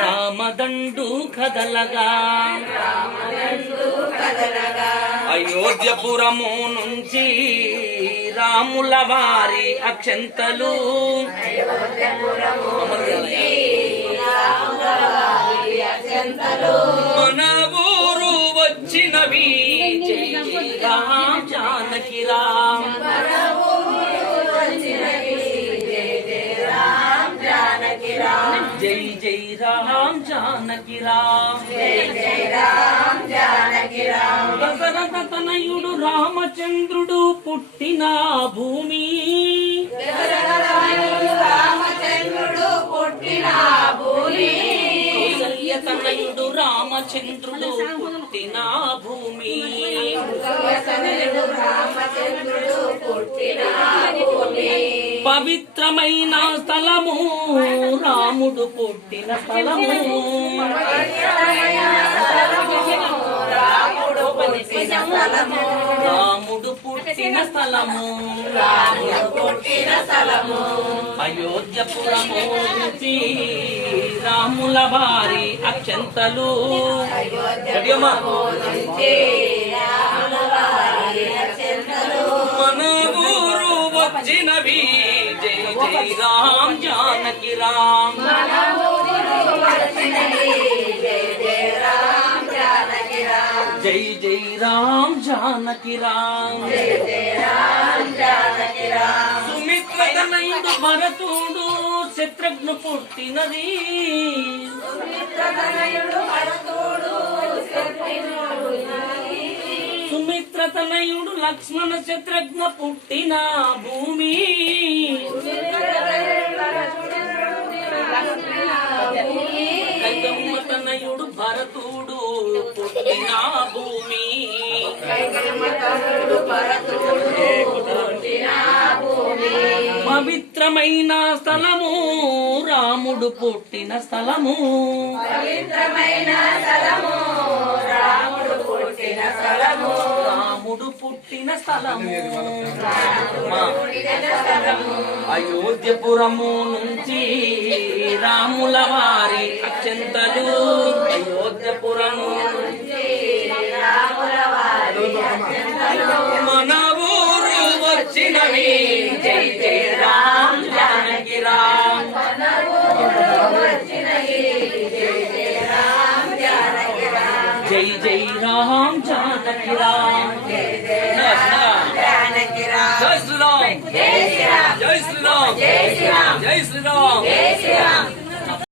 రామదండు కదలగా రామదండు కదలగా అయోధ్యపురము నుంచి రాముల వారి అక్షంతలు మన ఊరు వచ్చినవి జై జై రామ్ జానకి రామ్ జై జై రామ్ జానకి రామ్ దశరథ తనయుడు రామచంద్రుడు పుట్టిన భూమి కౌసల్య తనయుడు రామచంద్రుడు పుట్టిన భూమి పవిత్రమైన స్థలము రాముడు పుట్టిన స్థలము రాముడు పుట్టిన స్థలము అయోధ్యపురము నుంచి రాముల వారి అక్షంతలు మన ఊరు వచ్చినవి జై జై రామ్ జానకి రామ్ జై జై రామ్ జానకి రామ్ సుమిత్ర తనయుడు భరతుడు శత్రుఘ్న పుట్టినది సుమిత్ర తనయుడు లక్ష్మణ శత్రుఘ్న పుట్టిన భూమి కైకమ్మ తనయుడు భరతుడు పుట్టిన భూమి పవిత్రమైన స్థలము రాముడు పుట్టిన స్థలము రాముడు పుట్టిన స్థలము అయోధ్యపురము నుంచి రాముల వారి అక్షంతలు అయోధ్యపురము మన ఊరు వచ్చినవి జై జై రామ్ జానకి రామ్ జై జై రామ్ జానకి రామ్ జై శ్రీరామ్ జై శ్రీరామ్ జై శ్రీరామ్ జై శ్రీరామ్